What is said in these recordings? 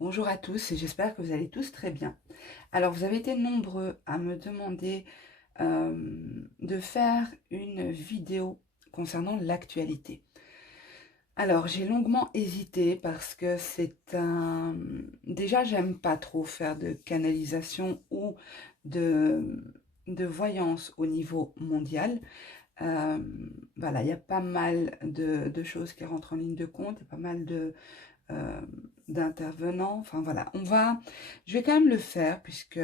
Bonjour à tous et j'espère que vous allez tous très bien. Alors, vous avez été nombreux à me demander de faire une vidéo concernant l'actualité. Alors, j'ai longuement hésité parce que c'est un... Déjà, j'aime pas trop faire de canalisation ou de, de voyance au niveau mondial. Euh, voilà, il y a pas mal de choses qui rentrent en ligne de compte, il y a pas mal euh, d'intervenants. Enfin voilà, je vais quand même le faire puisque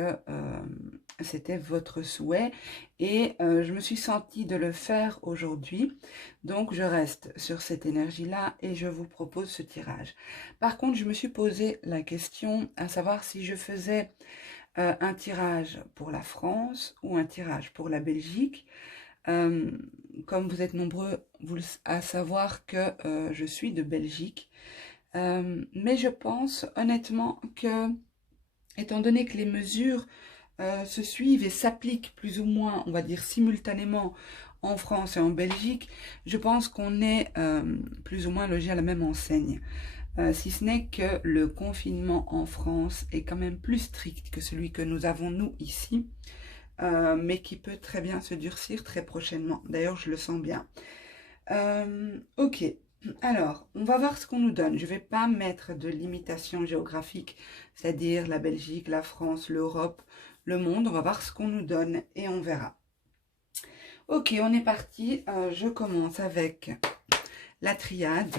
c'était votre souhait et je me suis sentie de le faire aujourd'hui. Donc je reste sur cette énergie-là et je vous propose ce tirage. Par contre, je me suis posé la question à savoir si je faisais un tirage pour la France ou un tirage pour la Belgique. Euh, Comme vous êtes nombreux à savoir que je suis de Belgique, mais je pense honnêtement que, étant donné que les mesures se suivent et s'appliquent plus ou moins, on va dire simultanément en France et en Belgique, je pense qu'on est plus ou moins logé à la même enseigne. Si ce n'est que le confinement en France est quand même plus strict que celui que nous avons nous ici, mais qui peut très bien se durcir très prochainement. D'ailleurs, je le sens bien. Ok, alors, on va voir ce qu'on nous donne. Je ne vais pas mettre de limitation géographique, c'est-à-dire la Belgique, la France, l'Europe, le monde. On va voir ce qu'on nous donne et on verra. Ok, on est parti. Je commence avec la triade.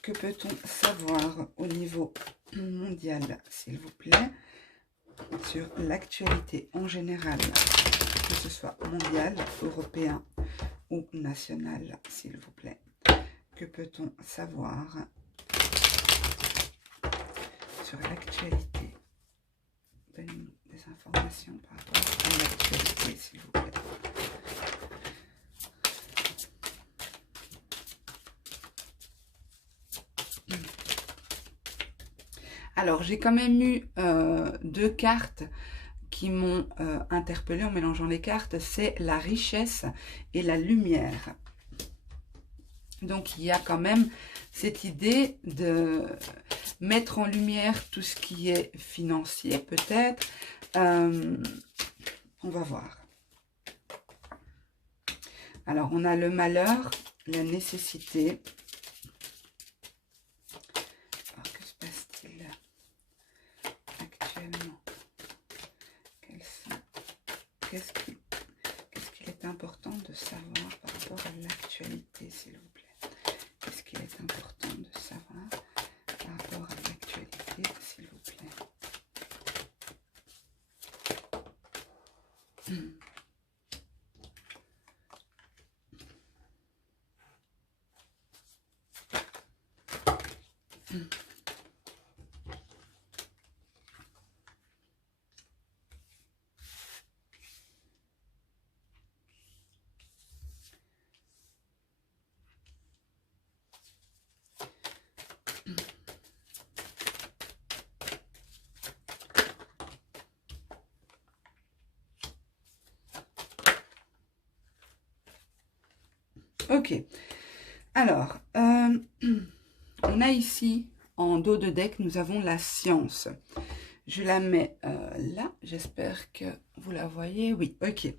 Que peut-on savoir au niveau mondial, s'il vous plaît, sur l'actualité en général, que ce soit mondial, européen ou national, s'il vous plaît. Que peut-on savoir sur l'actualité? Donnez-nous des informations par rapport à l'actualité, s'il vous plaît. Alors, j'ai quand même eu deux cartes qui m'ont interpellée en mélangeant les cartes. C'est la richesse et la lumière. Donc, il y a quand même cette idée de mettre en lumière tout ce qui est financier, peut-être. On va voir. Alors, on a le malheur, la nécessité. Alors, que se passe-t-il actuellement? Qu'est-ce qu'il est important de savoir par rapport à l'actualité, s'il vous plaît? Qu'est-ce qu'il est important de savoir par rapport à l'actualité, s'il vous plaît? Ok, alors, on a ici, en dos de deck, nous avons la science. Je la mets là, j'espère que vous la voyez. Oui, ok.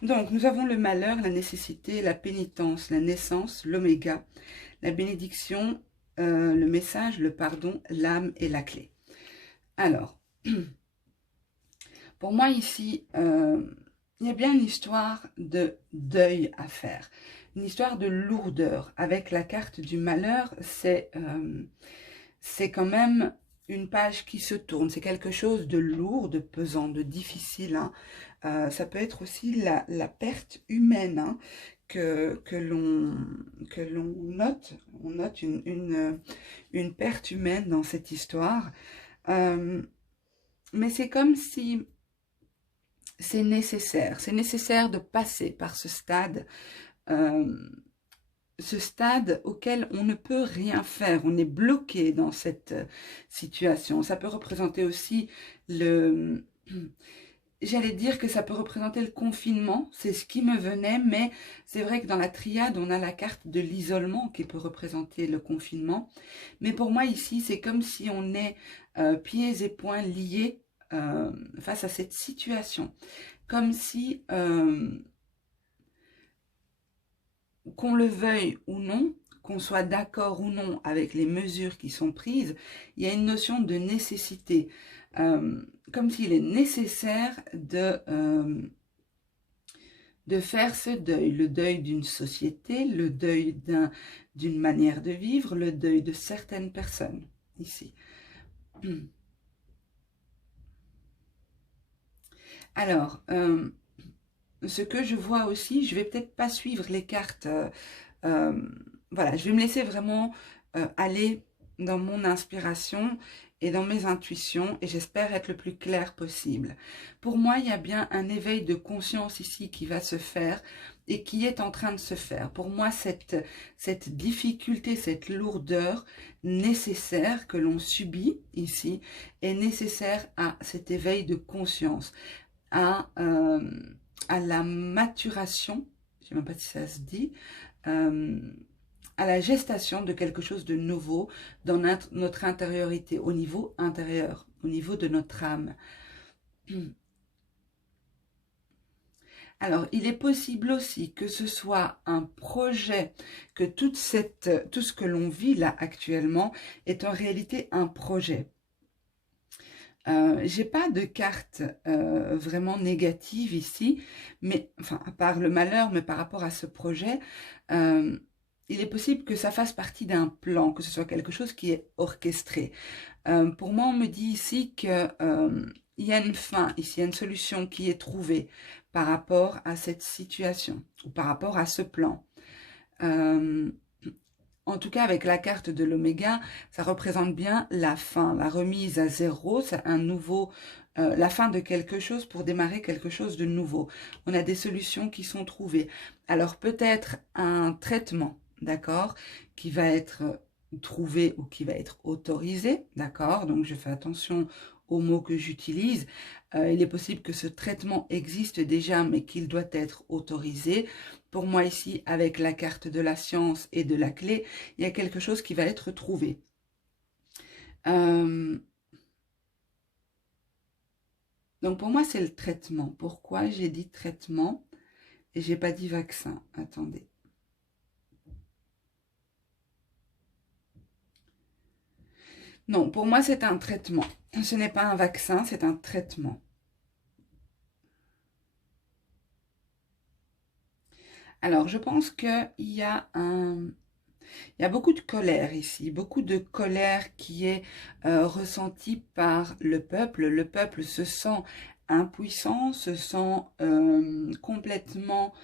Donc, nous avons le malheur, la nécessité, la pénitence, la naissance, l'oméga, la bénédiction, le message, le pardon, l'âme et la clé. Alors, pour moi ici, il y a bien une histoire de deuil à faire. Une histoire de lourdeur. Avec la carte du malheur, c'est quand même une page qui se tourne. C'est quelque chose de lourd, de pesant, de difficile. Hein. Ça peut être aussi la perte humaine, hein, que l'on note. On note une perte humaine dans cette histoire. Mais c'est comme si c'est nécessaire. C'est nécessaire de passer par ce stade auquel on ne peut rien faire, on est bloqué dans cette situation. Ça peut représenter aussi j'allais dire que ça peut représenter le confinement, c'est ce qui me venait, mais c'est vrai que dans la triade, on a la carte de l'isolement qui peut représenter le confinement. Mais pour moi ici, c'est comme si on est pieds et poings liés face à cette situation. Comme si, qu'on le veuille ou non, qu'on soit d'accord ou non avec les mesures qui sont prises, il y a une notion de nécessité. Comme s'il est nécessaire de faire ce deuil, le deuil d'une société, le deuil d'une manière de vivre, le deuil de certaines personnes, ici. Alors, ce que je vois aussi, je vais peut-être pas suivre les cartes, voilà, je vais me laisser vraiment aller dans mon inspiration et dans mes intuitions, et j'espère être le plus clair possible. Pour moi, il y a bien un éveil de conscience ici qui va se faire et qui est en train de se faire. Pour moi, cette difficulté, cette lourdeur nécessaire que l'on subit ici est nécessaire à cet éveil de conscience, à la maturation, je ne sais même pas si ça se dit, à la gestation de quelque chose de nouveau dans notre intériorité, au niveau intérieur, au niveau de notre âme. Alors, il est possible aussi que ce soit un projet, que tout ce que l'on vit là actuellement est en réalité un projet. J'ai pas de carte vraiment négative ici, mais enfin à part le malheur, mais par rapport à ce projet, il est possible que ça fasse partie d'un plan, que ce soit quelque chose qui est orchestré. Pour moi, on me dit ici que il y a une fin, ici il y a une solution qui est trouvée par rapport à cette situation ou par rapport à ce plan. En tout cas, avec la carte de l'oméga, ça représente bien la fin, la remise à zéro, c'est un nouveau, la fin de quelque chose pour démarrer quelque chose de nouveau. On a des solutions qui sont trouvées. Alors peut-être un traitement, d'accord, qui va être trouvé ou qui va être autorisé, d'accord. Donc je fais attention aux mots que j'utilise. Il est possible que ce traitement existe déjà, mais qu'il doit être autorisé. Pour moi ici, avec la carte de la science et de la clé, il y a quelque chose qui va être trouvé. Donc pour moi, c'est le traitement. Pourquoi j'ai dit traitement et j'ai pas dit vaccin? Attendez. Non, pour moi, c'est un traitement. Ce n'est pas un vaccin, c'est un traitement. Alors, je pense qu'il y a il y a beaucoup de colère ici, beaucoup de colère qui est ressentie par le peuple. Le peuple se sent impuissant, se sent complètement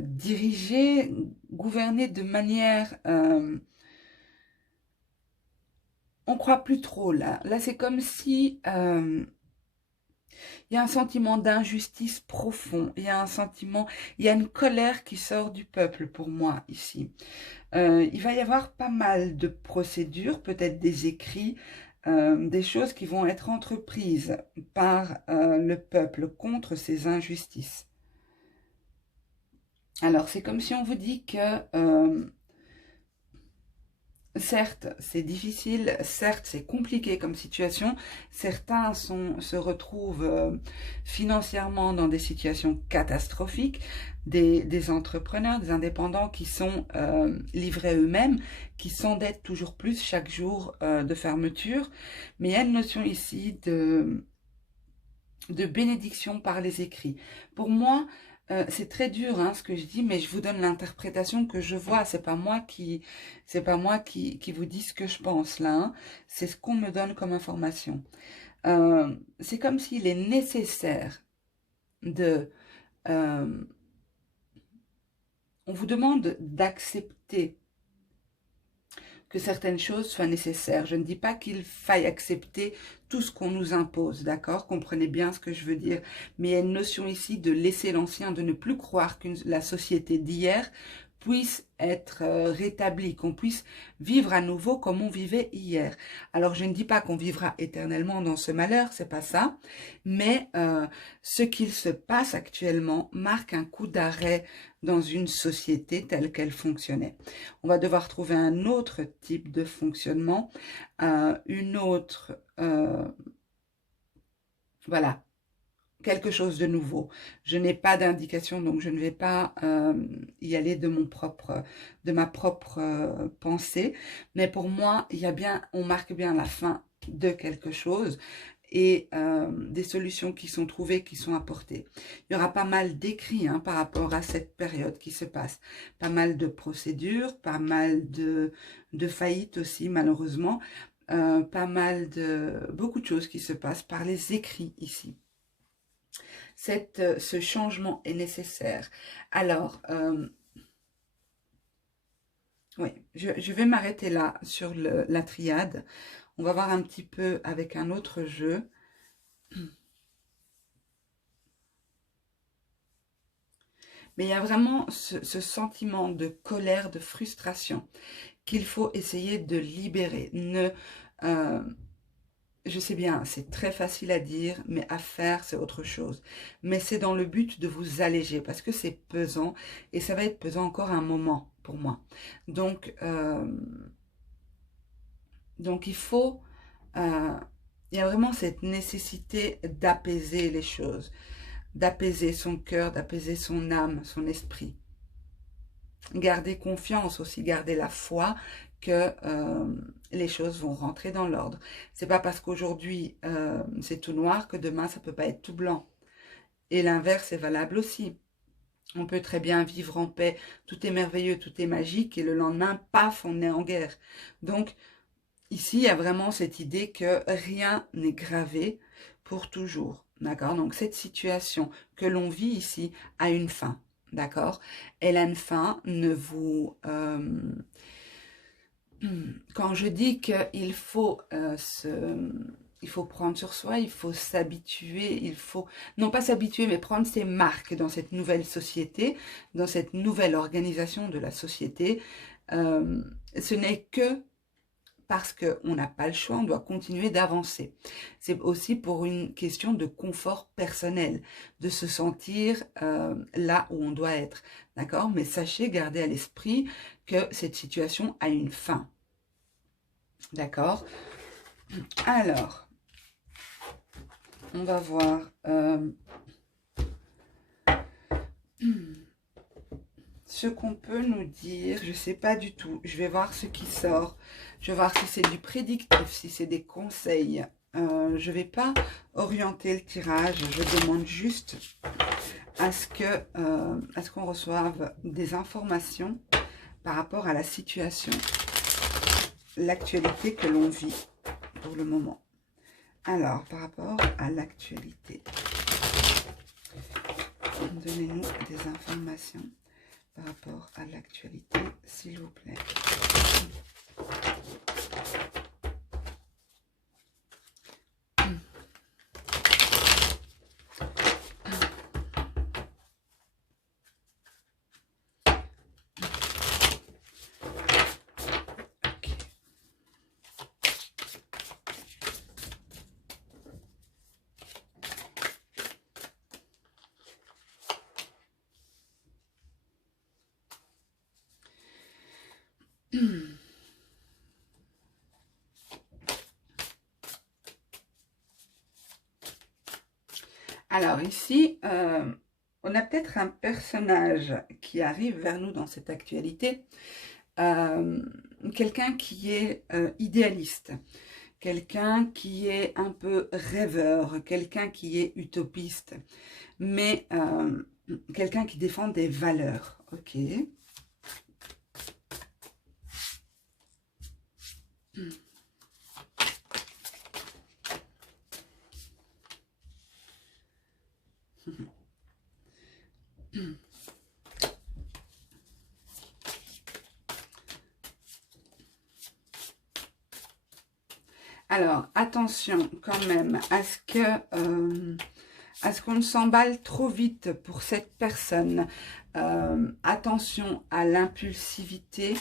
dirigé, gouverné de manière... on ne croit plus trop là. Là, c'est comme si... il y a un sentiment d'injustice profond, il y a un sentiment, il y a une colère qui sort du peuple pour moi ici. Il va y avoir pas mal de procédures, peut-être des écrits, des choses qui vont être entreprises par le peuple contre ces injustices. Alors c'est comme si on vous dit que certes, c'est difficile, certes, c'est compliqué comme situation. Certains se retrouvent financièrement dans des situations catastrophiques, des entrepreneurs, des indépendants qui sont livrés eux-mêmes, qui s'endettent toujours plus chaque jour de fermeture. Mais il y a une notion ici de bénédiction par les écrits. Pour moi, c'est très dur hein, ce que je dis, mais je vous donne l'interprétation que je vois. C'est pas moi qui vous dis ce que je pense là. Hein. C'est ce qu'on me donne comme information. C'est comme s'il est nécessaire de... on vous demande d'accepter que certaines choses soient nécessaires. Je ne dis pas qu'il faille accepter tout ce qu'on nous impose, d'accord? Comprenez bien ce que je veux dire. Mais il y a une notion ici de laisser l'ancien, de ne plus croire que la société d'hier puisse être rétabli, qu'on puisse vivre à nouveau comme on vivait hier. Alors je ne dis pas qu'on vivra éternellement dans ce malheur, c'est pas ça, mais ce qu'il se passe actuellement marque un coup d'arrêt dans une société telle qu'elle fonctionnait. On va devoir trouver un autre type de fonctionnement, une autre, voilà, quelque chose de nouveau. Je n'ai pas d'indication, donc je ne vais pas y aller de ma propre pensée. Mais pour moi, on marque bien la fin de quelque chose et des solutions qui sont trouvées, qui sont apportées. Il y aura pas mal d'écrits par rapport à cette période qui se passe. Pas mal de procédures, pas mal de faillites aussi, malheureusement. Beaucoup de choses qui se passent par les écrits ici. Ce changement est nécessaire. Alors, oui, je vais m'arrêter là sur la triade. On va voir un petit peu avec un autre jeu. Mais il y a vraiment ce sentiment de colère, de frustration qu'il faut essayer de libérer. Je sais bien, c'est très facile à dire, mais à faire, c'est autre chose. Mais c'est dans le but de vous alléger, parce que c'est pesant, et ça va être pesant encore un moment pour moi. Donc il faut... il y a vraiment cette nécessité d'apaiser les choses, d'apaiser son cœur, d'apaiser son âme, son esprit. Garder confiance aussi, garder la foi que les choses vont rentrer dans l'ordre. C'est pas parce qu'aujourd'hui c'est tout noir que demain ça peut pas être tout blanc. Et l'inverse est valable aussi. On peut très bien vivre en paix, tout est merveilleux, tout est magique, et le lendemain, paf, on est en guerre. Donc ici, il y a vraiment cette idée que rien n'est gravé pour toujours. D'accord? Donc cette situation que l'on vit ici a une fin. D'accord? Elle a une fin, quand je dis qu'il faut il faut prendre sur soi, il faut s'habituer, non pas s'habituer, mais prendre ses marques dans cette nouvelle société, dans cette nouvelle organisation de la société. Ce n'est que parce qu'on n'a pas le choix, on doit continuer d'avancer. C'est aussi pour une question de confort personnel, de se sentir là où on doit être. D'accord? Mais sachez, gardez à l'esprit que cette situation a une fin. D'accord? Alors, on va voir ce qu'on peut nous dire. Je ne sais pas du tout. Je vais voir ce qui sort. Je vais voir si c'est du prédictif, si c'est des conseils. Je ne vais pas orienter le tirage. Je demande juste à ce qu'on reçoive des informations par rapport à la situation, l'actualité que l'on vit pour le moment. Alors, par rapport à l'actualité, donnez-nous des informations par rapport à l'actualité, s'il vous plaît. Alors ici, on a peut-être un personnage qui arrive vers nous dans cette actualité, quelqu'un qui est idéaliste, quelqu'un qui est un peu rêveur, quelqu'un qui est utopiste, mais quelqu'un qui défend des valeurs. Ok. Alors, attention quand même à ce que à ce qu'on ne s'emballe trop vite pour cette personne. Attention à l'impulsivité.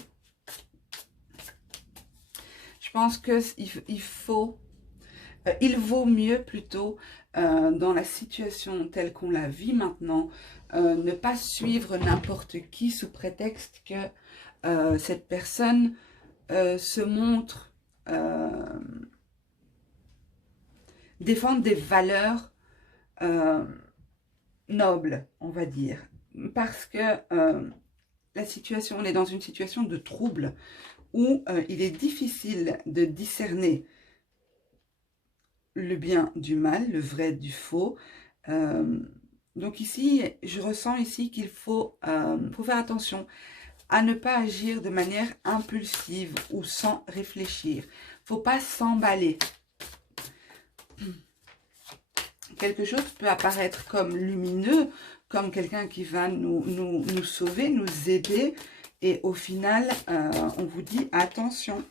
Je pense il vaut mieux plutôt, dans la situation telle qu'on la vit maintenant, ne pas suivre n'importe qui sous prétexte que cette personne se montre défendre des valeurs nobles, on va dire. Parce que on est dans une situation de trouble où il est difficile de discerner le bien du mal, le vrai du faux. Donc ici, je ressens ici qu'il faut faire attention à ne pas agir de manière impulsive ou sans réfléchir. Il ne faut pas s'emballer. Quelque chose peut apparaître comme lumineux, comme quelqu'un qui va nous sauver, nous aider. Et au final, on vous dit attention.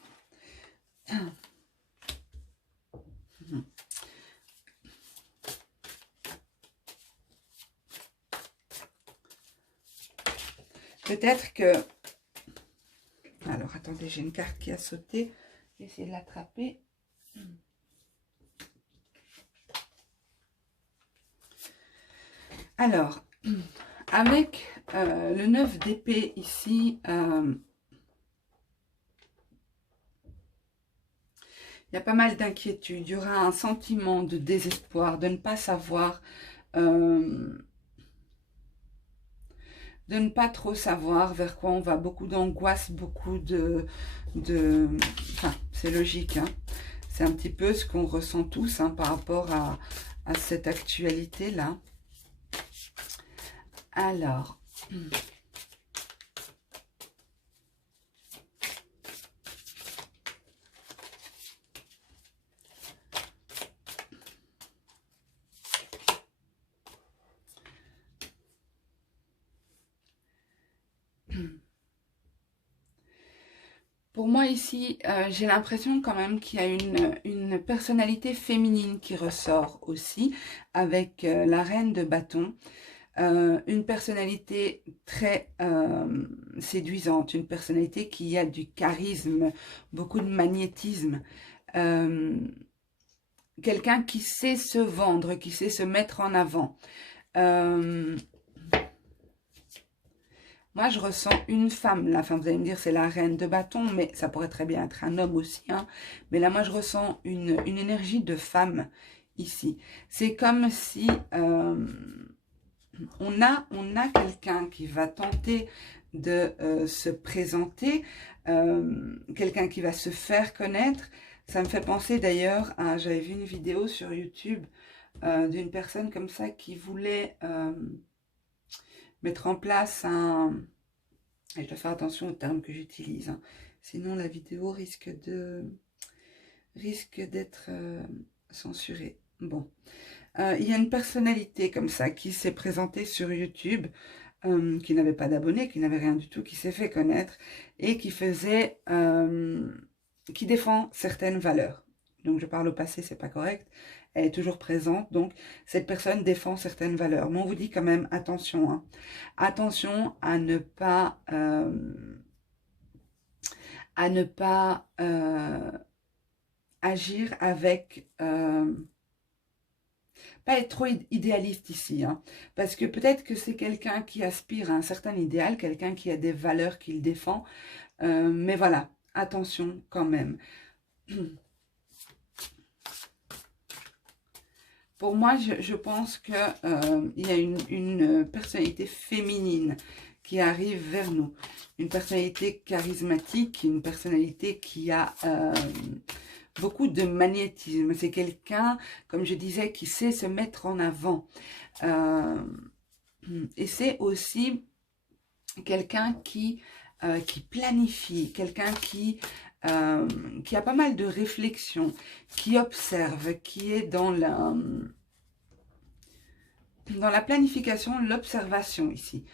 Peut-être que... Alors, attendez, j'ai une carte qui a sauté. Je vais essayer de l'attraper. Alors, avec le 9 d'épée ici, il y a pas mal d'inquiétude. Il y aura un sentiment de désespoir, de ne pas savoir... de ne pas trop savoir vers quoi on va, beaucoup d'angoisse, beaucoup enfin, c'est logique, hein. C'est un petit peu ce qu'on ressent tous hein, par rapport à cette actualité-là. Alors, pour moi ici, j'ai l'impression quand même qu'il y a une personnalité féminine qui ressort aussi avec la reine de bâton. Une personnalité très séduisante, une personnalité qui a du charisme, beaucoup de magnétisme. Quelqu'un qui sait se vendre, qui sait se mettre en avant. Moi, je ressens une femme, là. Enfin, vous allez me dire, c'est la reine de bâton, mais ça pourrait très bien être un homme aussi. Hein. Mais là, moi, je ressens une énergie de femme ici. C'est comme si on a quelqu'un qui va tenter de se présenter, quelqu'un qui va se faire connaître. Ça me fait penser d'ailleurs à, j'avais vu une vidéo sur YouTube d'une personne comme ça qui voulait... mettre en place un... Et je dois faire attention aux termes que j'utilise. Hein. Sinon, la vidéo risque d'être censurée. Bon. Il y a une personnalité comme ça qui s'est présentée sur YouTube, qui n'avait pas d'abonnés, qui n'avait rien du tout, qui s'est fait connaître et qui faisait... qui défend certaines valeurs. Donc, je parle au passé, c'est pas correct. Elle est toujours présente, donc cette personne défend certaines valeurs. Mais on vous dit quand même, attention, hein. Attention à ne pas agir avec... pas être trop idéaliste ici, hein, parce que peut-être que c'est quelqu'un qui aspire à un certain idéal, quelqu'un qui a des valeurs qu'il défend, mais voilà, attention quand même. Pour moi, je pense qu'il y a une personnalité féminine qui arrive vers nous. Une personnalité charismatique, une personnalité qui a beaucoup de magnétisme. C'est quelqu'un, comme je disais, qui sait se mettre en avant. Et c'est aussi quelqu'un qui planifie, quelqu'un qui a pas mal de réflexion, qui observe, qui est dans la planification, l'observation ici.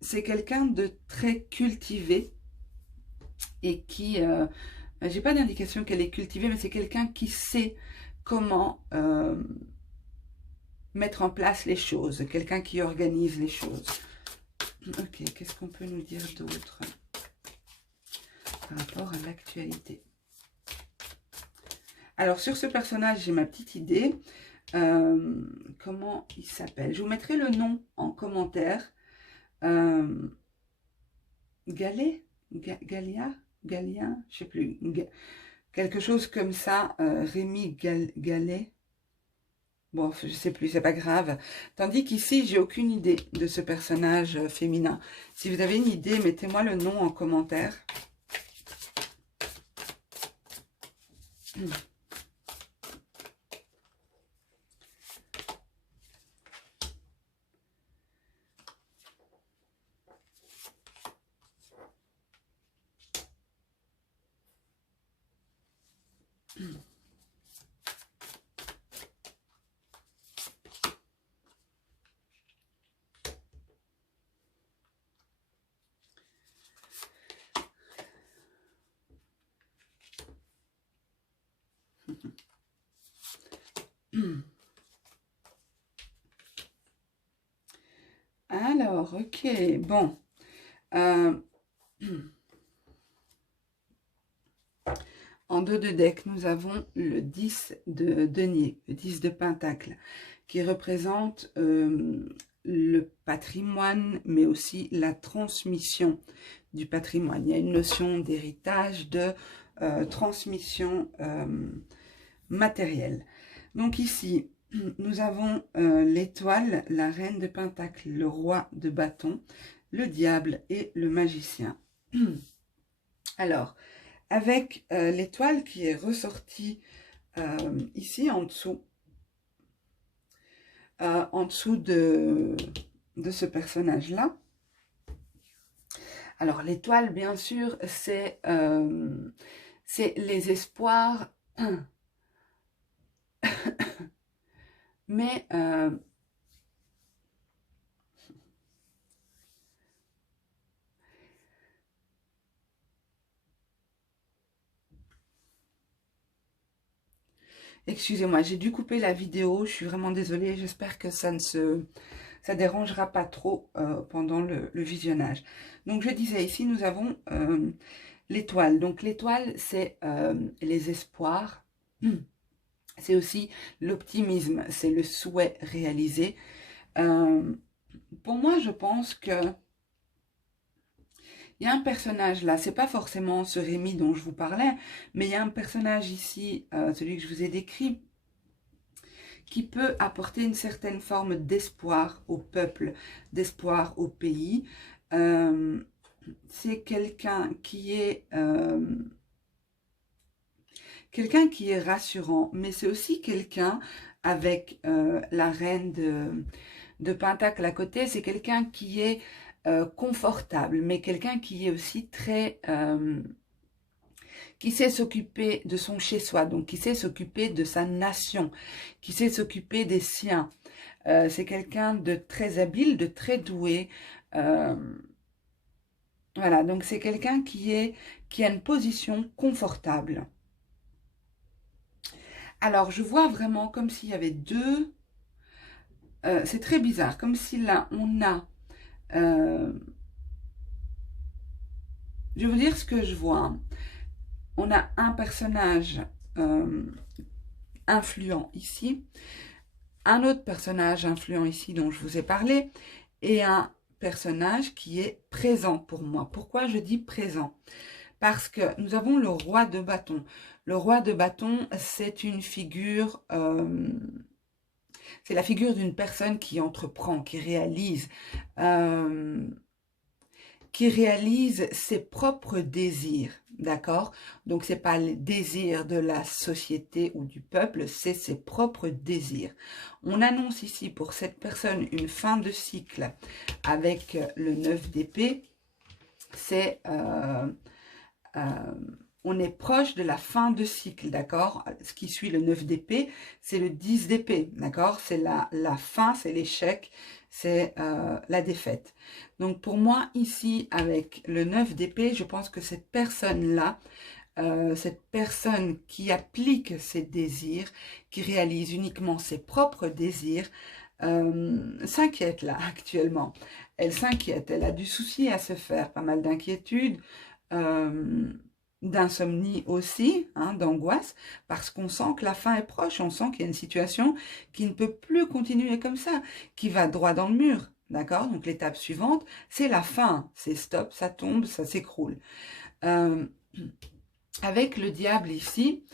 C'est quelqu'un de très cultivé et qui, j'ai pas d'indication qu'elle est cultivée, mais c'est quelqu'un qui sait comment mettre en place les choses, quelqu'un qui organise les choses. Ok, qu'est-ce qu'on peut nous dire d'autre par rapport à l'actualité? Alors, sur ce personnage, j'ai ma petite idée. Comment il s'appelle? Je vous mettrai le nom en commentaire. Galet? Galia? Galien? Je sais plus. Quelque chose comme ça. Rémi Galet. Bon, je sais plus, c'est pas grave. Tandis qu'ici, j'ai aucune idée de ce personnage féminin. Si vous avez une idée, mettez-moi le nom en commentaire. Alors, ok, bon. En dos de deck, nous avons le 10 de denier, le 10 de pentacle, qui représente le patrimoine, mais aussi la transmission du patrimoine. Il y a une notion d'héritage, de transmission matérielle. Donc ici, nous avons l'étoile, la reine de pentacle, le roi de bâton, le diable et le magicien. Alors, avec l'étoile qui est ressortie ici en dessous de ce personnage-là. Alors, l'étoile, bien sûr, c'est les espoirs, mais excusez-moi, j'ai dû couper la vidéo, je suis vraiment désolée, j'espère que ça dérangera pas trop pendant le visionnage. Donc je disais, ici nous avons l'étoile. Donc l'étoile, c'est les espoirs, c'est aussi l'optimisme, c'est le souhait réalisé. Pour moi, je pense que il y a un personnage là, c'est pas forcément ce Rémi dont je vous parlais, mais il y a un personnage ici, celui que je vous ai décrit, qui peut apporter une certaine forme d'espoir au peuple, d'espoir au pays. C'est quelqu'un qui est rassurant, mais c'est aussi quelqu'un avec la reine de Pentacle à côté, c'est quelqu'un qui est confortable, mais quelqu'un qui est aussi très... qui sait s'occuper de son chez-soi, donc qui sait s'occuper de sa nation, qui sait s'occuper des siens. C'est quelqu'un de très habile, de très doué. Voilà, donc c'est quelqu'un qui a une position confortable. Alors, je vois vraiment comme s'il y avait deux... c'est très bizarre, comme si là, on a... je vais vous dire ce que je vois. Hein. On a un personnage influent ici, un autre personnage influent ici dont je vous ai parlé, et un personnage qui est présent pour moi. Pourquoi je dis présent? Parce que nous avons le roi de bâton. Le roi de bâton, c'est une figure... c'est la figure d'une personne qui entreprend, qui réalise ses propres désirs, d'accord? Donc, c'est pas les désirs de la société ou du peuple, c'est ses propres désirs. On annonce ici pour cette personne une fin de cycle avec le 9 d'épée. C'est... on est proche de la fin de cycle, d'accord? Ce qui suit le 9 d'épée, c'est le 10 d'épée, d'accord? C'est la fin, c'est l'échec, c'est la défaite. Donc pour moi, ici, avec le 9 d'épée, je pense que cette personne-là cette personne qui applique ses désirs, qui réalise uniquement ses propres désirs, s'inquiète là actuellement. Elle s'inquiète, elle a du souci à se faire, pas mal d'inquiétudes, d'insomnie aussi, hein, d'angoisse, parce qu'on sent que la fin est proche, on sent qu'il y a une situation qui ne peut plus continuer comme ça, qui va droit dans le mur, d'accord? Donc l'étape suivante, c'est la fin, c'est stop, ça tombe, ça s'écroule. Avec le diable ici,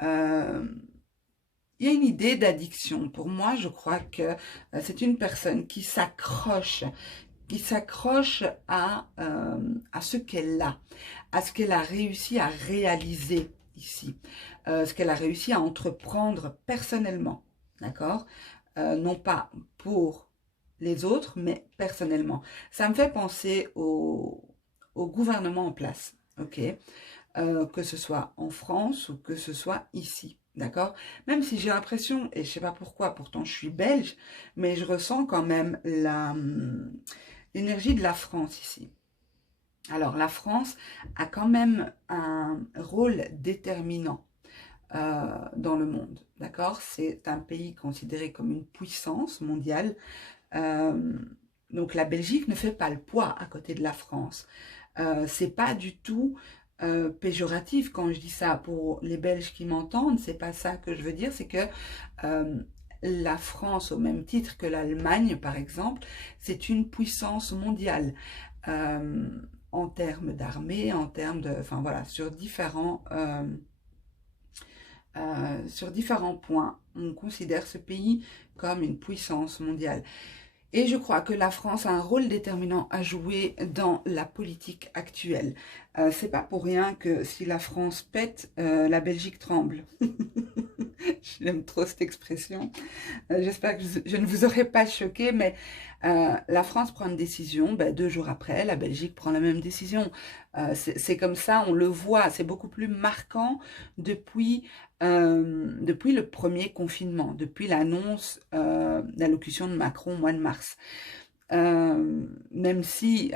il y a une idée d'addiction. Pour moi, je crois que c'est une personne qui s'accroche à ce qu'elle a, à ce qu'elle a réussi à réaliser ici, ce qu'elle a réussi à entreprendre personnellement, d'accord? Non pas pour les autres, mais personnellement. Ça me fait penser au gouvernement en place, ok? Que ce soit en France ou que ce soit ici. D'accord? Même si j'ai l'impression, et je sais pas pourquoi, pourtant je suis belge, mais je ressens quand même l'énergie de la France ici. Alors la France a quand même un rôle déterminant dans le monde. D'accord? C'est un pays considéré comme une puissance mondiale. Euh, donc la Belgique ne fait pas le poids à côté de la France. C'est pas du tout péjoratif quand je dis ça pour les Belges qui m'entendent, c'est pas ça que je veux dire, c'est que euh, la France, au même titre que l'Allemagne par exemple, c'est une puissance mondiale euh, en termes d'armée, en termes de, enfin voilà, sur différents points, on considère ce pays comme une puissance mondiale. Et je crois que la France a un rôle déterminant à jouer dans la politique actuelle. C'est pas pour rien que si la France pète, la Belgique tremble. J'aime trop cette expression. J'espère que je ne vous aurai pas choqué, mais la France prend une décision, ben, 2 jours après, la Belgique prend la même décision. C'est comme ça, on le voit, c'est beaucoup plus marquant depuis le premier confinement, depuis l'annonce, l'allocution de Macron au mois de mars. Même si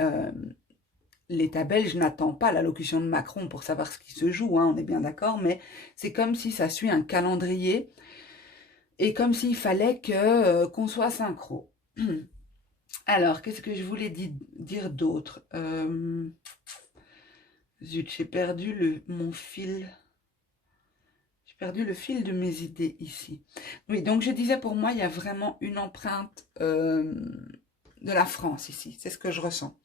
l'État belge n'attend pas l'allocution de Macron pour savoir ce qui se joue, hein, on est bien d'accord, mais c'est comme si ça suit un calendrier et comme s'il fallait qu'on soit synchro. Alors, qu'est-ce que je voulais dire d'autre Zut, j'ai perdu mon fil. J'ai perdu le fil de mes idées ici. Oui, donc je disais, pour moi, il y a vraiment une empreinte de la France ici. C'est ce que je ressens.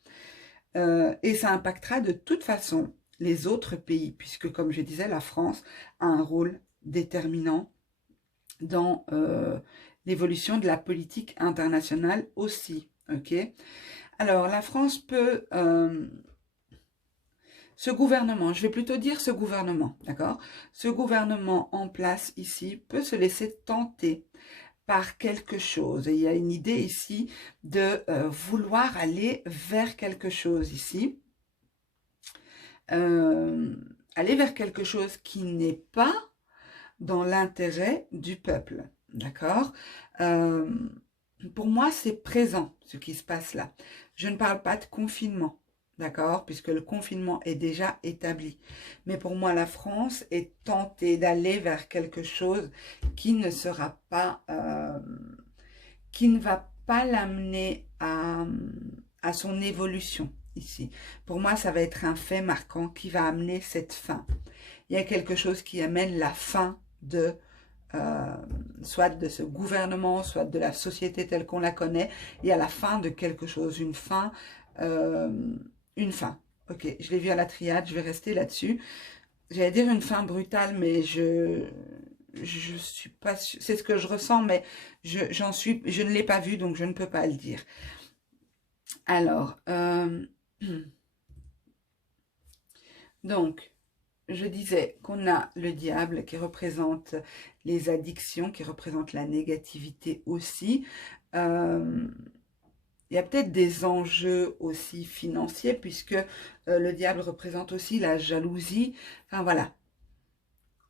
Et ça impactera de toute façon les autres pays, puisque, comme je disais, la France a un rôle déterminant dans l'évolution de la politique internationale aussi. Ok. Alors, la France peut... ce gouvernement, je vais plutôt dire ce gouvernement, d'accord? Ce gouvernement en place ici peut se laisser tenter par quelque chose. Et il y a une idée ici de vouloir aller vers quelque chose ici. Aller vers quelque chose qui n'est pas dans l'intérêt du peuple, d'accord? Pour moi, c'est présent ce qui se passe là. Je ne parle pas de confinement, d'accord? Puisque le confinement est déjà établi. Mais pour moi, la France est tentée d'aller vers quelque chose qui ne sera pas, qui ne va pas l'amener à son évolution ici. Pour moi, ça va être un fait marquant qui va amener cette fin. Il y a quelque chose qui amène la fin de soit de ce gouvernement, soit de la société telle qu'on la connaît, et à la fin de quelque chose, une fin, une fin. Ok, je l'ai vu à la triade, je vais rester là-dessus. J'allais dire une fin brutale, mais je suis pas sûre. C'est ce que je ressens, mais je ne l'ai pas vu, donc je ne peux pas le dire. Alors, donc, je disais qu'on a le diable qui représente les addictions, qui représente la négativité aussi. Il y a peut-être des enjeux aussi financiers, puisque le diable représente aussi la jalousie. Enfin voilà,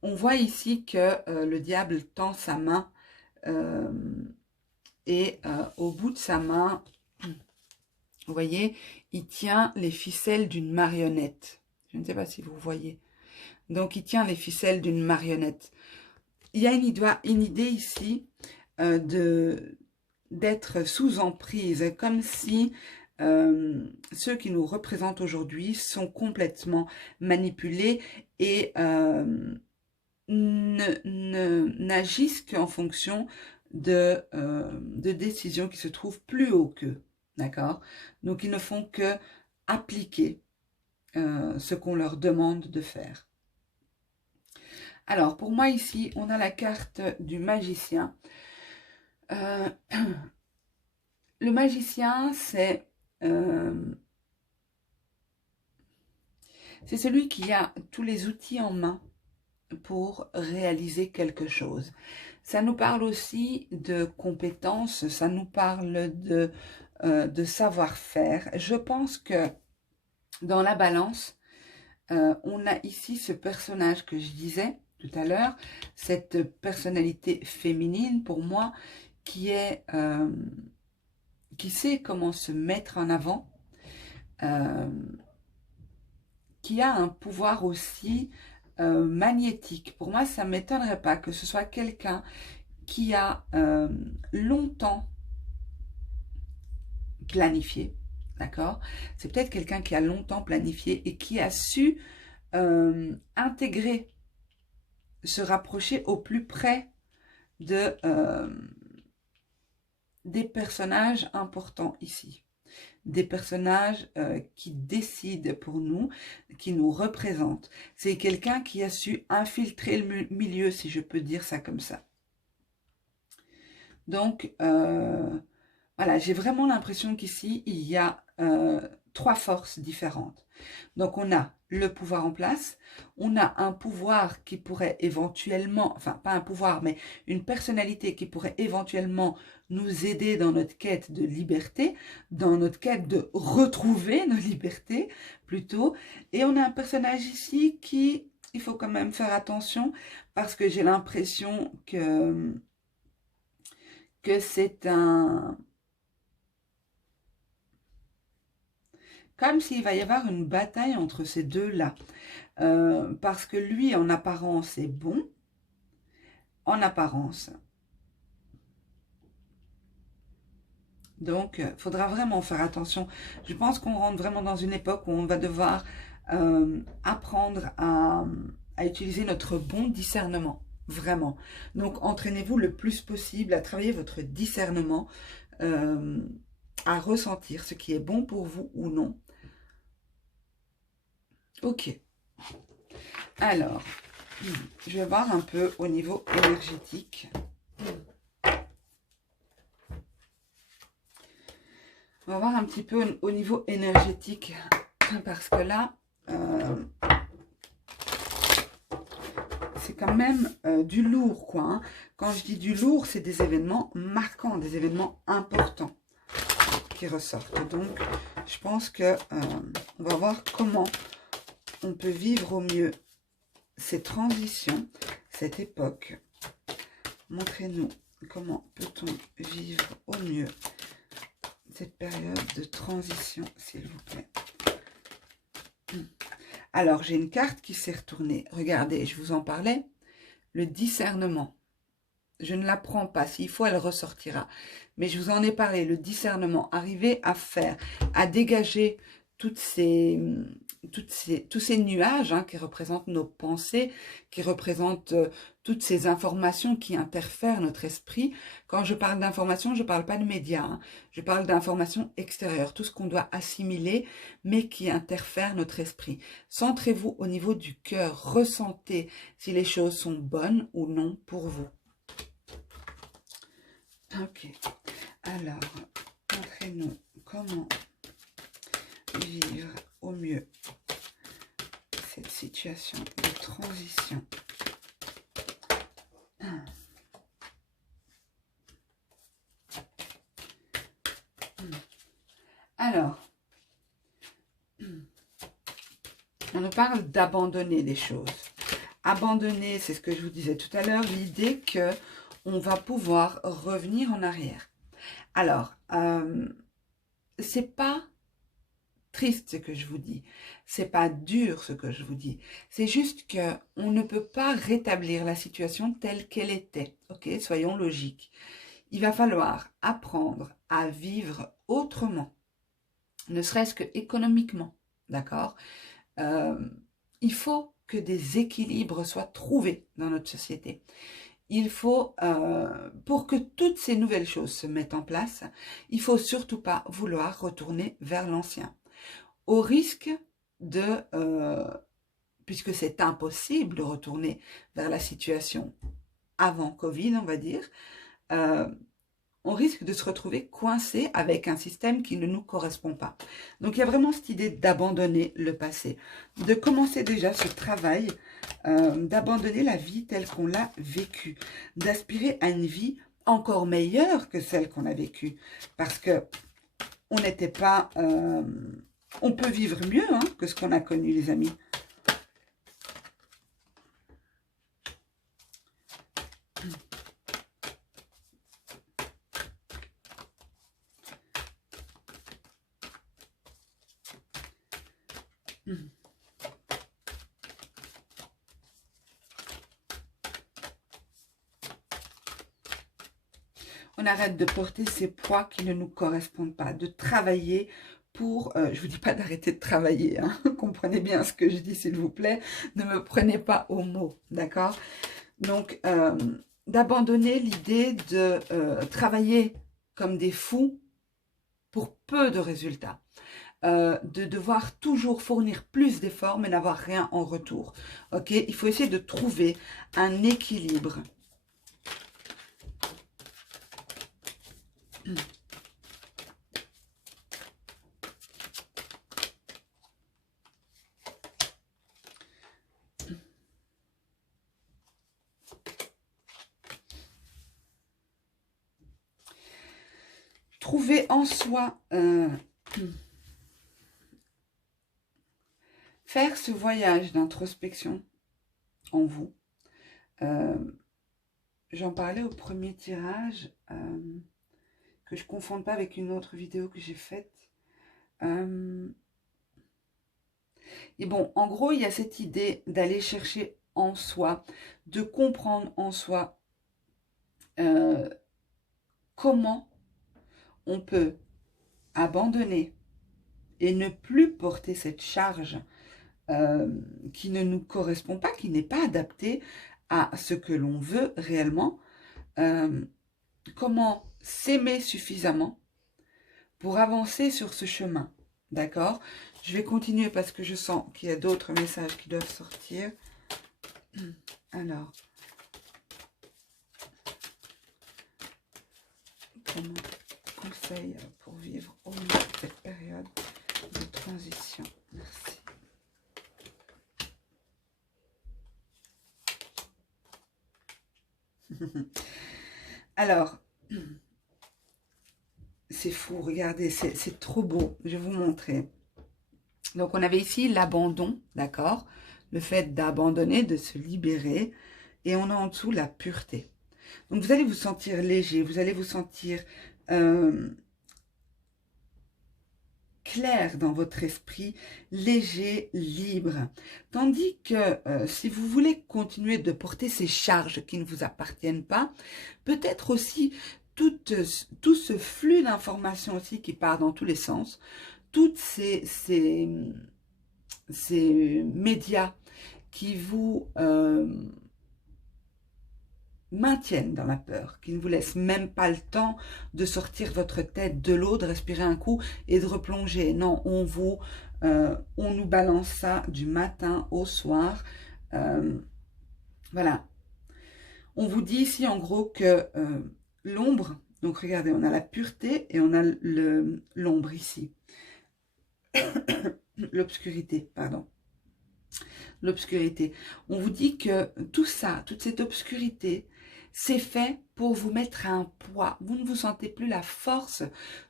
on voit ici que le diable tend sa main et au bout de sa main, vous voyez, il tient les ficelles d'une marionnette. Je ne sais pas si vous voyez. Donc, il tient les ficelles d'une marionnette. Il y a une idée ici d'être sous emprise, comme si ceux qui nous représentent aujourd'hui sont complètement manipulés et n'agissent qu'en fonction de décisions qui se trouvent plus haut qu'eux, d'accord? Donc, ils ne font que appliquer ce qu'on leur demande de faire. Alors, pour moi, ici, on a la carte du magicien. Le magicien, c'est celui qui a tous les outils en main pour réaliser quelque chose. Ça nous parle aussi de compétences, ça nous parle de savoir-faire. Je pense que dans la balance, on a ici ce personnage que je disais tout à l'heure, cette personnalité féminine pour moi qui sait comment se mettre en avant, qui a un pouvoir aussi magnétique. Pour moi, ça ne m'étonnerait pas que ce soit quelqu'un qui a longtemps planifié, d'accord? C'est peut-être quelqu'un qui a longtemps planifié et qui a su intégrer, se rapprocher au plus près de, des personnages importants ici. Des personnages qui décident pour nous, qui nous représentent. C'est quelqu'un qui a su infiltrer le milieu, si je peux dire ça comme ça. Donc, voilà, j'ai vraiment l'impression qu'ici, il y a 3 forces différentes. Donc, on a le pouvoir en place, on a un pouvoir qui pourrait éventuellement, enfin, pas un pouvoir, mais une personnalité qui pourrait éventuellement nous aider dans notre quête de liberté, dans notre quête de retrouver nos libertés, plutôt. Et on a un personnage ici qui, il faut quand même faire attention, parce que j'ai l'impression que c'est un... Comme s'il va y avoir une bataille entre ces deux-là. Parce que lui, en apparence, est bon. En apparence. Donc, il faudra vraiment faire attention. Je pense qu'on rentre vraiment dans une époque où on va devoir apprendre à utiliser notre bon discernement. Vraiment. Donc, entraînez-vous le plus possible à travailler votre discernement, à ressentir ce qui est bon pour vous ou non. Ok. Alors, je vais voir un peu au niveau énergétique. On va voir un petit peu au niveau énergétique. Parce que là, c'est quand même du lourd, quoi. Hein. Quand je dis du lourd, c'est des événements marquants, des événements importants qui ressortent. Donc, je pense que on va voir comment on peut vivre au mieux ces transitions, cette époque. Montrez-nous comment peut-on vivre au mieux cette période de transition, s'il vous plaît. Alors, j'ai une carte qui s'est retournée. Regardez, je vous en parlais. Le discernement. Je ne la prends pas. S'il faut, elle ressortira. Mais je vous en ai parlé. Le discernement. Arriver à faire, à dégager tous ces nuages qui représentent nos pensées, qui représentent toutes ces informations qui interfèrent notre esprit. Quand je parle d'informations, je ne parle pas de médias. Hein. Je parle d'informations extérieures, tout ce qu'on doit assimiler, mais qui interfèrent notre esprit. Centrez-vous au niveau du cœur. Ressentez si les choses sont bonnes ou non pour vous. Ok. Alors, montrez-nous comment vivre au mieux cette situation de transition. Alors, on nous parle d'abandonner des choses. Abandonner, c'est ce que je vous disais tout à l'heure, l'idée que on va pouvoir revenir en arrière. Alors, c'est pas triste ce que je vous dis, c'est pas dur ce que je vous dis. C'est juste que on ne peut pas rétablir la situation telle qu'elle était. Ok, soyons logiques. Il va falloir apprendre à vivre autrement, ne serait-ce que économiquement, d'accord? Il faut que des équilibres soient trouvés dans notre société. Il faut, pour que toutes ces nouvelles choses se mettent en place, il faut surtout pas vouloir retourner vers l'ancien. Au risque de, puisque c'est impossible de retourner vers la situation avant Covid, on va dire, euh, on risque de se retrouver coincé avec un système qui ne nous correspond pas. Donc il y a vraiment cette idée d'abandonner le passé, de commencer déjà ce travail, d'abandonner la vie telle qu'on l'a vécue, d'aspirer à une vie encore meilleure que celle qu'on a vécue, parce que on n'était pas, on peut vivre mieux hein, que ce qu'on a connu, les amis. On arrête de porter ces poids qui ne nous correspondent pas, de travailler pour... je ne vous dis pas d'arrêter de travailler, hein, comprenez bien ce que je dis s'il vous plaît, ne me prenez pas au mot, d'accord? Donc, d'abandonner l'idée de travailler comme des fous pour peu de résultats. De devoir toujours fournir plus d'efforts mais n'avoir rien en retour. Ok, il faut essayer de trouver un équilibre. Trouver en soi, faire ce voyage d'introspection en vous. J'en parlais au premier tirage, que je ne confonde pas avec une autre vidéo que j'ai faite. Et bon, en gros, il y a cette idée d'aller chercher en soi, de comprendre en soi comment on peut abandonner et ne plus porter cette charge qui ne nous correspond pas, qui n'est pas adaptée à ce que l'on veut réellement. Comment s'aimer suffisamment pour avancer sur ce chemin. D'accord? Je vais continuer parce que je sens qu'il y a d'autres messages qui doivent sortir. Alors, comment conseil pour vivre au mieux cette période de transition? Merci. Alors, c'est fou, regardez, c'est trop beau. Je vais vous montrer. Donc, on avait ici l'abandon, d'accord? Le fait d'abandonner, de se libérer. Et on a en dessous la pureté. Donc, vous allez vous sentir léger, vous allez vous sentir clair dans votre esprit, léger, libre. Tandis que si vous voulez continuer de porter ces charges qui ne vous appartiennent pas, peut-être aussi tout ce flux d'informations aussi qui part dans tous les sens, toutes ces médias qui vous maintiennent dans la peur, qui ne vous laissent même pas le temps de sortir votre tête de l'eau, de respirer un coup et de replonger. Non, on nous balance ça du matin au soir. Voilà. On vous dit ici en gros que l'ombre, donc regardez, on a la pureté et on a l'ombre ici. L'obscurité, pardon. L'obscurité. On vous dit que tout ça, toute cette obscurité, c'est fait pour vous mettre un poids. Vous ne vous sentez plus la force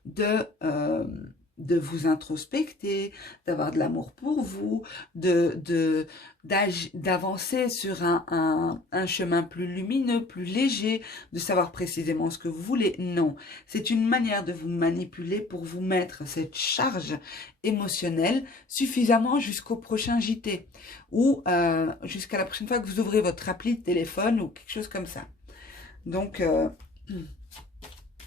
de de vous introspecter, d'avoir de l'amour pour vous, d'avancer sur un chemin plus lumineux, plus léger, de savoir précisément ce que vous voulez. Non, c'est une manière de vous manipuler pour vous mettre cette charge émotionnelle suffisamment jusqu'au prochain JT ou jusqu'à la prochaine fois que vous ouvrez votre appli de téléphone ou quelque chose comme ça. Donc,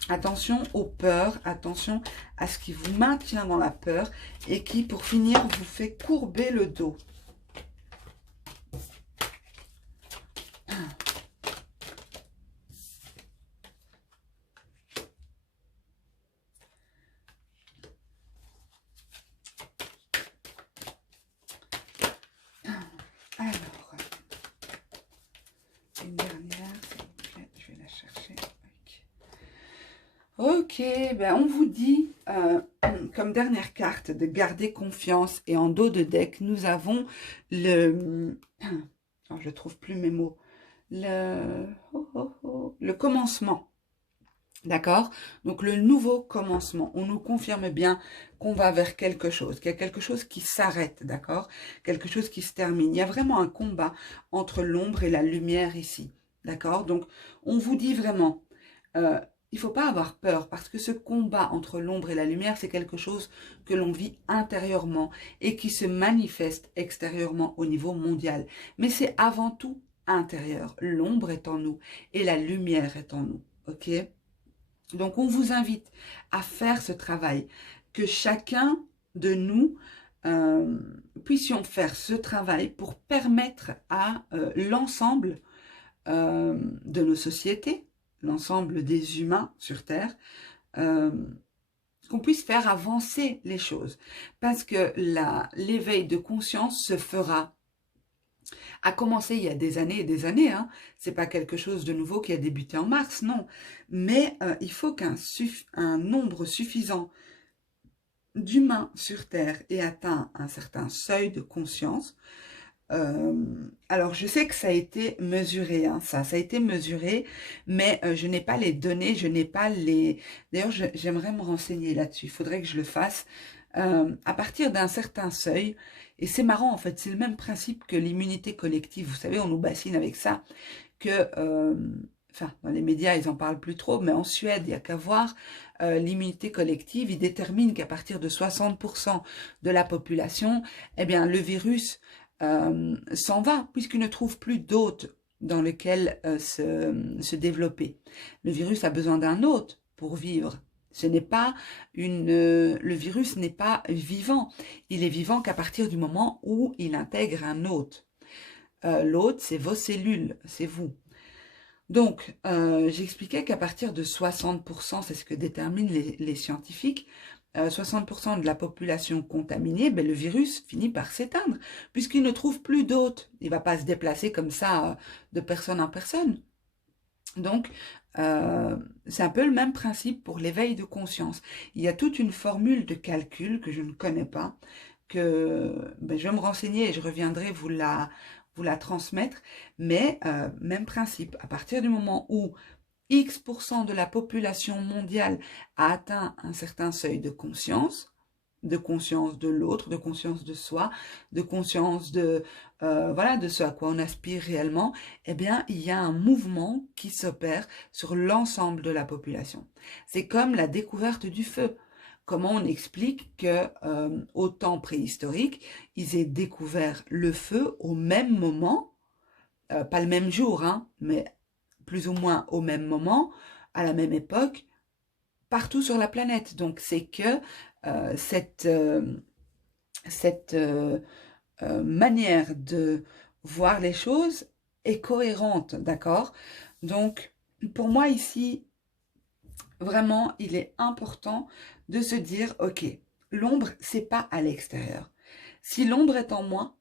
attention aux peurs, attention à ce qui vous maintient dans la peur et qui, pour finir, vous fait courber le dos. Alors, une dernière, s'il vous plaît, je vais la chercher. Ok, ben on vous dit, comme dernière carte, de garder confiance. Et en dos de deck, nous avons le... Oh, je ne trouve plus mes mots. Le commencement. D'accord? Donc le nouveau commencement. On nous confirme bien qu'on va vers quelque chose, qu'il y a quelque chose qui s'arrête, d'accord? Quelque chose qui se termine. Il y a vraiment un combat entre l'ombre et la lumière ici. D'accord? Donc on vous dit vraiment... il ne faut pas avoir peur parce que ce combat entre l'ombre et la lumière, c'est quelque chose que l'on vit intérieurement et qui se manifeste extérieurement au niveau mondial. Mais c'est avant tout intérieur. L'ombre est en nous et la lumière est en nous. Ok? Donc on vous invite à faire ce travail, que chacun de nous puissions faire ce travail pour permettre à l'ensemble de nos sociétés, l'ensemble des humains sur Terre, qu'on puisse faire avancer les choses. Parce que l'éveil de conscience se fera, a commencé il y a des années et des années, hein. C'est pas quelque chose de nouveau qui a débuté en mars, non. Mais il faut qu'un nombre suffisant d'humains sur Terre ait atteint un certain seuil de conscience. Alors, je sais que ça a été mesuré, hein, ça a été mesuré, mais je n'ai pas les données, je n'ai pas les... D'ailleurs, j'aimerais me renseigner là-dessus, il faudrait que je le fasse. À partir d'un certain seuil, et c'est marrant en fait, c'est le même principe que l'immunité collective, vous savez, on nous bassine avec ça, que... Enfin, dans les médias, ils en parlent plus trop, mais en Suède, il n'y a qu'à voir l'immunité collective. Ils déterminent qu'à partir de 60% de la population, eh bien, le virus s'en va, puisqu'il ne trouve plus d'hôte dans lequel se développer. Le virus a besoin d'un hôte pour vivre. Ce n'est pas le virus n'est pas vivant. Il est vivant qu'à partir du moment où il intègre un hôte. L'hôte, c'est vos cellules, c'est vous. Donc, j'expliquais qu'à partir de 60%, c'est ce que déterminent les scientifiques, 60% de la population contaminée, ben, le virus finit par s'éteindre, puisqu'il ne trouve plus d'hôtes. Il ne va pas se déplacer comme ça de personne en personne. Donc, c'est un peu le même principe pour l'éveil de conscience. Il y a toute une formule de calcul que je ne connais pas, que ben, je vais me renseigner et je reviendrai vous la transmettre, mais même principe. À partir du moment où X% de la population mondiale a atteint un certain seuil de conscience de l'autre, de conscience de soi, de conscience voilà, de ce à quoi on aspire réellement, eh bien, il y a un mouvement qui s'opère sur l'ensemble de la population. C'est comme la découverte du feu. Comment on explique que au temps préhistorique, ils aient découvert le feu au même moment, pas le même jour, hein, mais plus ou moins au même moment, à la même époque, partout sur la planète. Donc c'est que cette manière de voir les choses est cohérente, d'accord? Donc pour moi ici, vraiment, il est important de se dire, ok, l'ombre, c'est pas à l'extérieur. Si l'ombre est en moi,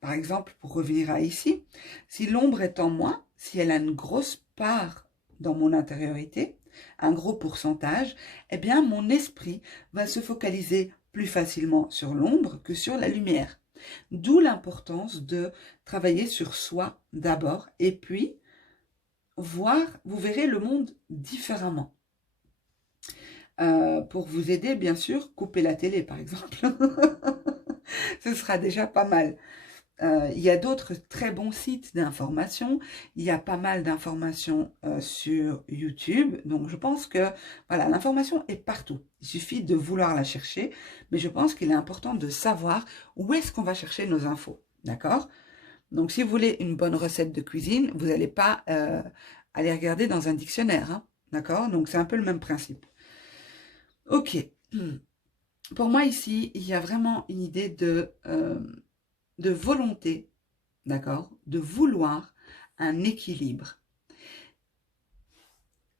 par exemple, pour revenir à ici, si l'ombre est en moi, si elle a une grosse part dans mon intériorité, un gros pourcentage, eh bien, mon esprit va se focaliser plus facilement sur l'ombre que sur la lumière. D'où l'importance de travailler sur soi d'abord et puis voir, vous verrez le monde différemment. pour vous aider, bien sûr, coupez la télé, par exemple. Ce sera déjà pas mal. Il y a d'autres très bons sites d'information. Il y a pas mal d'informations sur YouTube. Donc, je pense que voilà, l'information est partout. Il suffit de vouloir la chercher. Mais je pense qu'il est important de savoir où est-ce qu'on va chercher nos infos. D'accord? Donc, si vous voulez une bonne recette de cuisine, vous n'allez pas aller regarder dans un dictionnaire. Hein, d'accord? Donc, c'est un peu le même principe. Ok. Pour moi, ici, il y a vraiment une idée de volonté, d'accord? De vouloir un équilibre.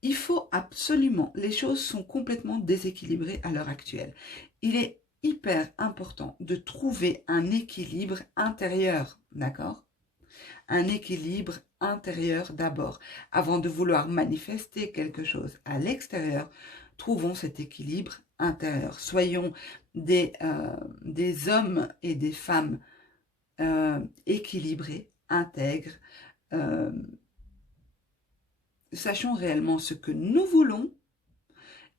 Il faut absolument, les choses sont complètement déséquilibrées à l'heure actuelle. Il est hyper important de trouver un équilibre intérieur, d'accord? Un équilibre intérieur d'abord. Avant de vouloir manifester quelque chose à l'extérieur, trouvons cet équilibre intérieur. Soyons des hommes et des femmes équilibrés, intègres. Sachons réellement ce que nous voulons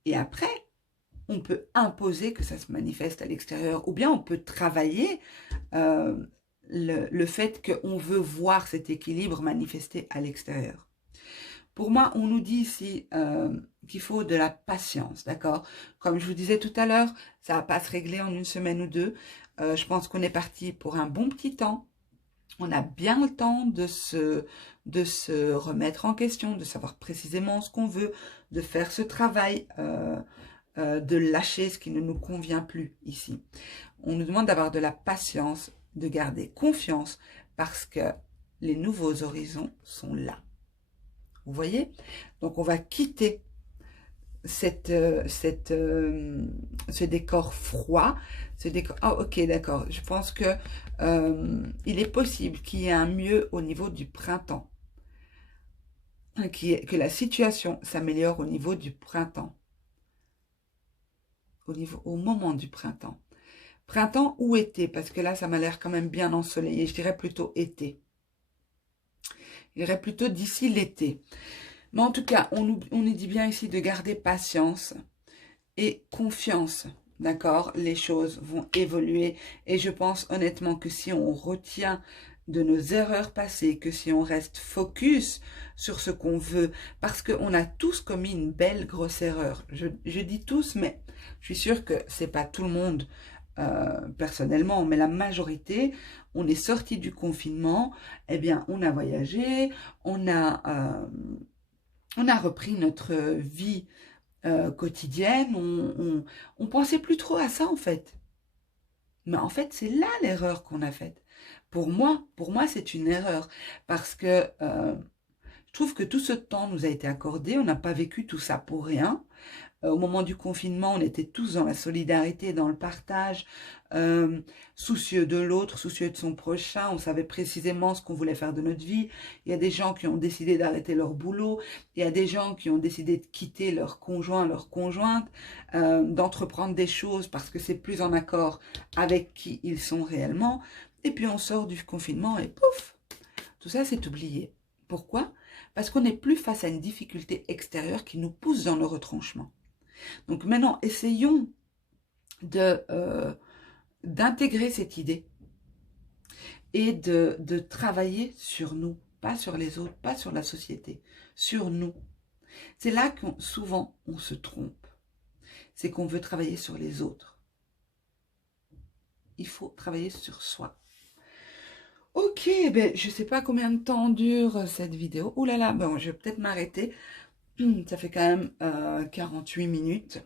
et après, on peut imposer que ça se manifeste à l'extérieur ou bien on peut travailler le fait qu'on veut voir cet équilibre manifesté à l'extérieur. Pour moi, on nous dit ici qu'il faut de la patience, d'accord? Comme je vous disais tout à l'heure, ça ne va pas se régler en une semaine ou deux. Je pense qu'on est parti pour un bon petit temps. On a bien le temps de se remettre en question, de savoir précisément ce qu'on veut, de faire ce travail, de lâcher ce qui ne nous convient plus ici. On nous demande d'avoir de la patience, de garder confiance parce que les nouveaux horizons sont là. Vous voyez? Donc on va quitter ce décor froid, ce décor... Ah, ok, d'accord. Je pense que il est possible qu'il y ait un mieux au niveau du printemps, que la situation s'améliore au niveau du printemps, au moment du printemps. Printemps ou été, parce que là, ça m'a l'air quand même bien ensoleillé. Je dirais plutôt été. Je dirais plutôt d'ici l'été. Mais en tout cas, on nous dit bien ici de garder patience et confiance, d'accord? Les choses vont évoluer et je pense honnêtement que si on retient de nos erreurs passées, que si on reste focus sur ce qu'on veut, parce qu'on a tous commis une belle grosse erreur. Je dis tous, mais je suis sûre que c'est pas tout le monde personnellement, mais la majorité, on est sorti du confinement, eh bien, on a voyagé, on a repris notre vie quotidienne, on pensait plus trop à ça en fait. Mais en fait, c'est là l'erreur qu'on a faite. Pour moi, c'est une erreur parce que je trouve que tout ce temps nous a été accordé, on n'a pas vécu tout ça pour rien. Au moment du confinement, on était tous dans la solidarité, dans le partage, soucieux de l'autre, soucieux de son prochain. On savait précisément ce qu'on voulait faire de notre vie. Il y a des gens qui ont décidé d'arrêter leur boulot. Il y a des gens qui ont décidé de quitter leur conjoint, leur conjointe, d'entreprendre des choses parce que c'est plus en accord avec qui ils sont réellement. Et puis on sort du confinement et pouf, tout ça c'est oublié. Pourquoi? Parce qu'on n'est plus face à une difficulté extérieure qui nous pousse dans le retranchement. Donc maintenant, essayons d'intégrer cette idée et de travailler sur nous, pas sur les autres, pas sur la société, sur nous. C'est là que souvent on se trompe, c'est qu'on veut travailler sur les autres. Il faut travailler sur soi. Ok, ben, je ne sais pas combien de temps dure cette vidéo. Ouh là là, bon, je vais peut-être m'arrêter. Ça fait quand même 48 minutes.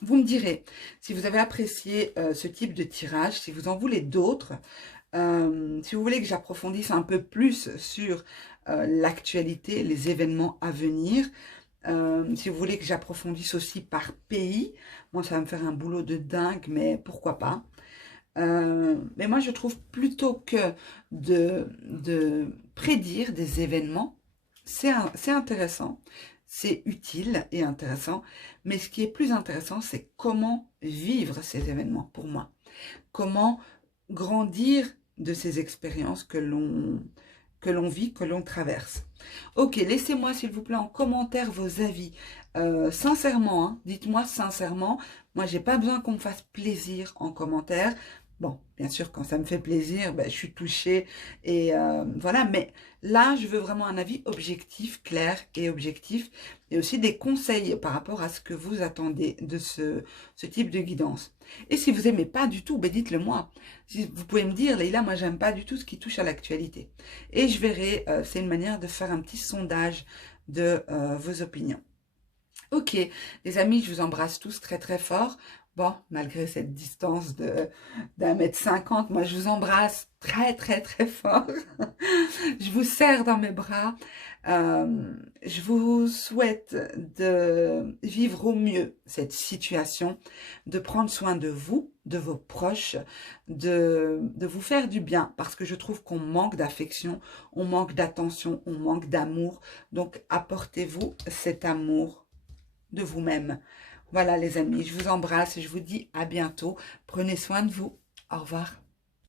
Vous me direz si vous avez apprécié ce type de tirage, si vous en voulez d'autres, si vous voulez que j'approfondisse un peu plus sur l'actualité, les événements à venir, si vous voulez que j'approfondisse aussi par pays, moi ça va me faire un boulot de dingue, mais pourquoi pas. Mais moi je trouve plutôt que de prédire des événements, c'est intéressant. C'est utile et intéressant, mais ce qui est plus intéressant, c'est comment vivre ces événements pour moi. Comment grandir de ces expériences que l'on vit, que l'on traverse. Ok, laissez-moi s'il vous plaît en commentaire vos avis. Sincèrement, hein, dites-moi sincèrement, moi j'ai pas besoin qu'on me fasse plaisir en commentaire. Bon, bien sûr, quand ça me fait plaisir, ben, je suis touchée et voilà. Mais là, je veux vraiment un avis objectif, clair et objectif, et aussi des conseils par rapport à ce que vous attendez de ce type de guidance. Et si vous aimez pas du tout, ben dites-le moi. Si vous pouvez me dire, Leïla, moi j'aime pas du tout ce qui touche à l'actualité. Et je verrai, c'est une manière de faire un petit sondage de vos opinions. Ok, les amis, je vous embrasse tous très très fort. Bon, malgré cette distance de d'1,50 m, moi je vous embrasse très très très fort. Je vous serre dans mes bras. Je vous souhaite de vivre au mieux cette situation, de prendre soin de vous, de vos proches, de vous faire du bien, parce que je trouve qu'on manque d'affection, on manque d'attention, on manque d'amour. Donc apportez-vous cet amour de vous-même. Voilà les amis, je vous embrasse et je vous dis à bientôt. Prenez soin de vous. Au revoir.